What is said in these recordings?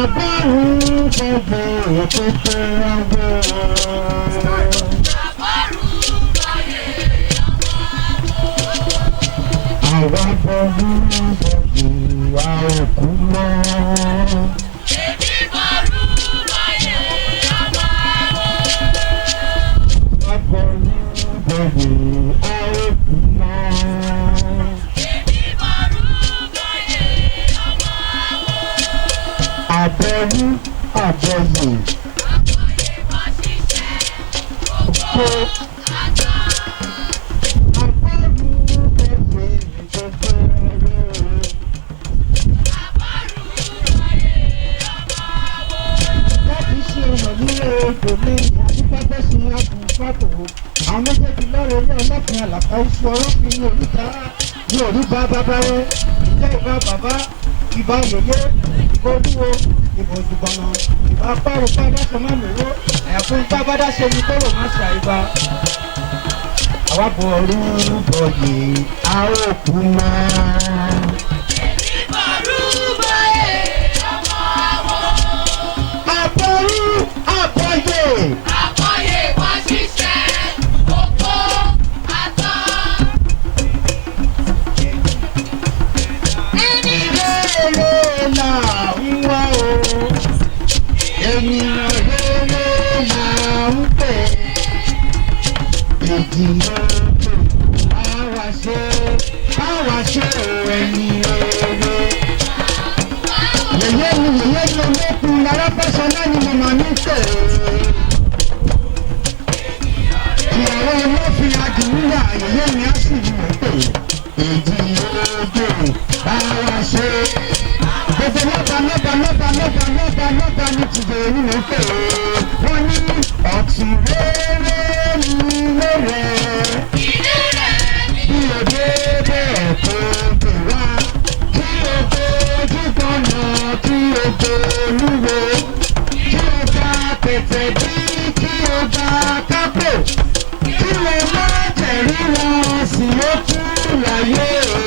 Àbọ̀rún gbogbo òkúta ọgbọ́. Àwa bọ̀rún gbogbo wa òkú mọ́. Èmi bọ̀rún láyé ọmọ àwọn. Àwa bọ̀rún gbogbo wa òkú mọ́. Èmi bọ̀rún láyé ọmọ àwọn. Àbọ̀rún àbọ̀yè. Àbọ̀yè wọ́n ṣiṣẹ́ gbogbo àgbà. Àwọn méjèèjì lọ́rọ̀ ilé ọlọ́pìn àlàkà oṣù ọlọ́pìn ní olùta ní olúbá bàbá rẹ̀ ìjẹ́ ìbá bàbá ìbá yòyé ìbá olúwo ìbò òdùbọ̀nà ìbá pàrọ̀ pàdáṣọ máa mẹ́rọ àyàfún ipá bádáṣe ní kọ́rọ̀ máa ṣàìbá. Àwa bọ̀ orúbọ yìí a ó kú máa. Èmi bọ̀rún láyé ọmọ àwọn. Àbọ̀rú àbọ̀yè. Àbọ̀yè wọ́n ṣiṣẹ́ gbogbo àgbà. Rere là ń wá o, ènìyàn rere là ń pè. Ìjìnlẹ̀ òkè báwa ṣe o ẹni rere. Yèyé mi olókun lára fẹsọ̀ náà ni mo máa ní pè. Ìyàwó olófin àdìmúlà yèyé mi á sì mọ̀ pé ìjìnlẹ̀ òkè báwa ṣe. Gbogbo lọ́ba ní tìjọ́ nínú pé wọ́n ní ọ̀tún rere ní lóore. Ilé rẹ̀ ni Bí o dé bẹ́ẹ̀ tó gbé wá, kí o fojú gbọ́nà, kí o gbólúwo, kí o gba pẹ̀tẹ̀ bí, kí o gba kápò, kí o má jẹ̀rí wọn sì ó kú láyé o.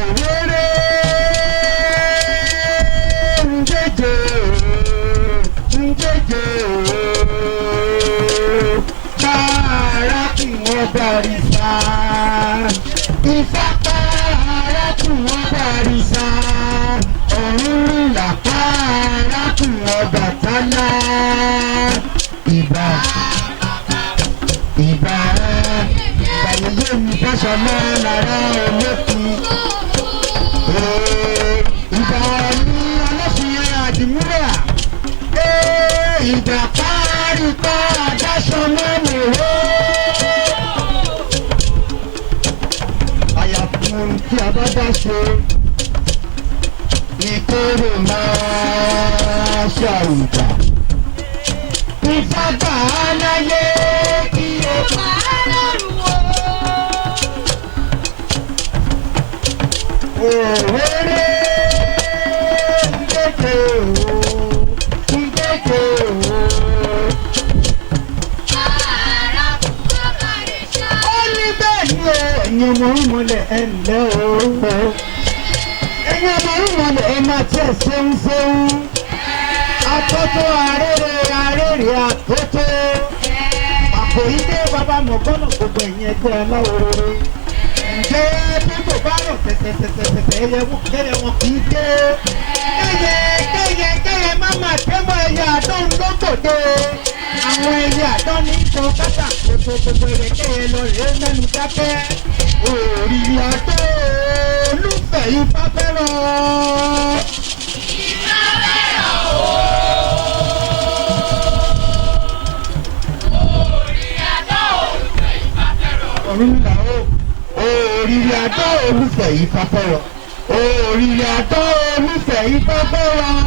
Òréré ń jẹ́jẹ́ káàrá kí wọ́n bari sá. Ifá káàrá kí wọ́n bari sá. Ọ̀rúnmìlà káàrá kí wọ́n Bàtálá. Ìbà yẹyẹ mi fẹsọ̀ mọ́ lára olókun. Ìbà ní ọlọ́sìn àdìmúlà. Ìgbà parí kọ́ àdáṣọ mọ́mọ́ ró. Àyàfi ohun tí a bá dá ṣe ìkórè máa ṣàwùjá. Ìfàgbà aláyé kí o máa lọ́rùn o. òréré ìdèkè o. Ààrà kúkọ́ máa lè ṣá. Ó ní bẹ́ẹ̀ ni o, ẹ̀yin ọmọ ìmọ̀lẹ̀ ẹ̀ ǹlẹ́ o. Ẹ̀yin ọmọ ìmọ̀lẹ̀ ẹ̀ máa tiẹ̀ ṣeun. Àtótó arére àtótó. Àpò ìdé bàbá mọ̀gbọ́nà gbogbo ẹ̀yin ẹgbẹ́ aláwòrán. Ǹjẹ́ bí kò bá rọ̀ tẹ̀tẹ̀tẹ̀tẹ̀ ẹyẹ wọn kì í dé. Kẹ́yẹ má máa tẹ́mọ̀ ẹyẹ àdán lókòdó. Àwọn ẹyẹ àdán ní sọ kátà gbogbo ẹ̀kẹ́yẹ lọ rèé mẹ́nu dákẹ́. Òrìrì àdó olúfẹ̀ ifá fẹ́ràn. Ìfá fẹ́ràn o. Orí àdó olùfẹ́ ìfá fẹ́ràn. Ọ̀rúnmìlà o. Òrìrì àdó olúfẹ̀ ifá fẹ́ràn. Òrìrì àdó olúfẹ̀ ifá fẹ́ràn.